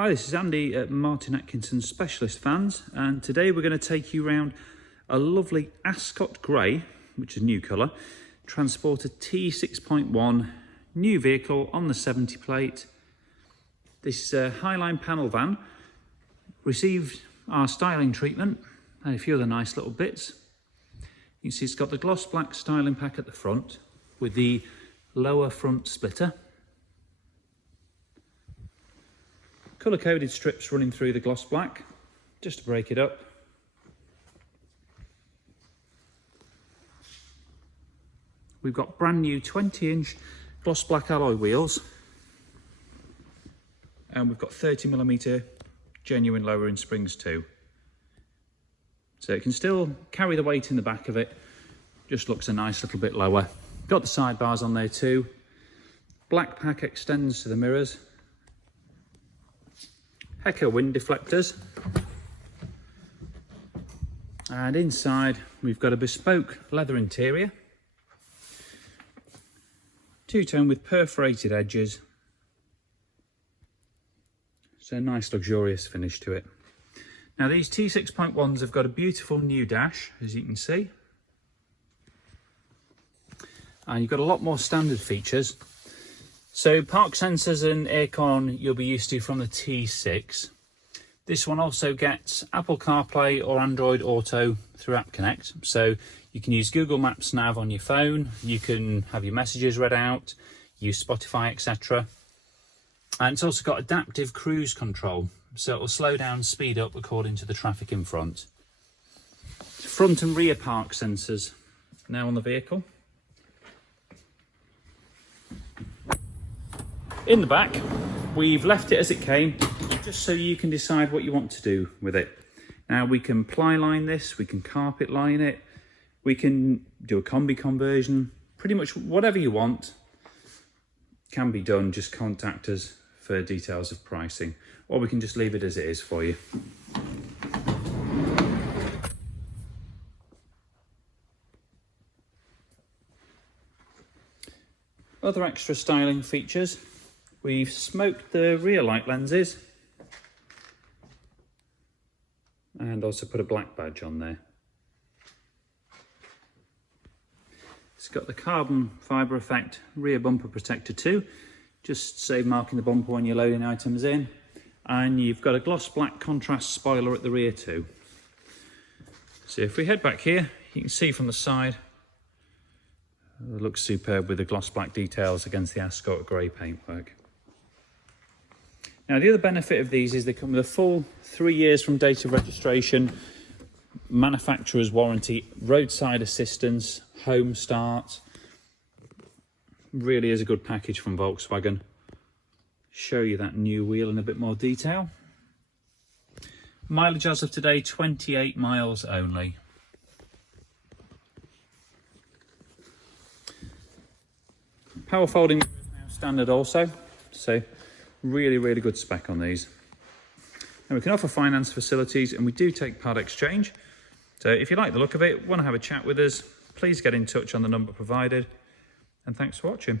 Hi, this is Andy at Martin Atkinson's Specialist Vans, and today we're going to take you around a lovely Ascot Grey, which is a new colour, Transporter T6.1, new vehicle on the 70 plate. This Highline panel van received our styling treatment and a few other nice little bits. You can see it's got the gloss black styling pack at the front with the lower front splitter. Colour-coded strips running through the gloss black, just to break it up. We've got brand new 20-inch gloss black alloy wheels, and we've got 30mm genuine lowering springs too. So it can still carry the weight in the back of it, just looks a nice little bit lower. Got the sidebars on there too. Black pack extends to the mirrors. Hecker wind deflectors, and inside we've got a bespoke leather interior, two-tone with perforated edges, so a nice luxurious finish to it. Now these T6.1s have got a beautiful new dash, as you can see, and you've got a lot more standard features. So park sensors and aircon you'll be used to from the T6. This one also gets Apple CarPlay or Android Auto through App Connect. So you can use Google Maps Nav on your phone, you can have your messages read out, use Spotify, etc. And it's also got adaptive cruise control, so it will slow down, speed up according to the traffic in front. Front and rear park sensors now on the vehicle. In the back, we've left it as it came, just so you can decide what you want to do with it. Now we can ply line this, we can carpet line it, we can do a Kombi conversion, pretty much whatever you want can be done. Just contact us for details of pricing, or we can just leave it as it is for you. Other extra styling features. We've smoked the rear light lenses and also put a black badge on there. It's got the carbon fibre effect rear bumper protector too, just save marking the bumper when you're loading items in. And you've got a gloss black contrast spoiler at the rear too. So if we head back here, you can see from the side, it looks superb with the gloss black details against the Ascot Grey paintwork. Now the other benefit of these is they come with a full 3 years from date of registration, manufacturer's warranty, roadside assistance, home start. Really is a good package from Volkswagen. Show you that new wheel in a bit more detail. Mileage as of today, 28 miles only. Power folding is now standard also, so really good spec on these. And we can offer finance facilities, and we do take part exchange. So if you like the look of it, want to have a chat with us, please get in touch on the number provided. And thanks for watching.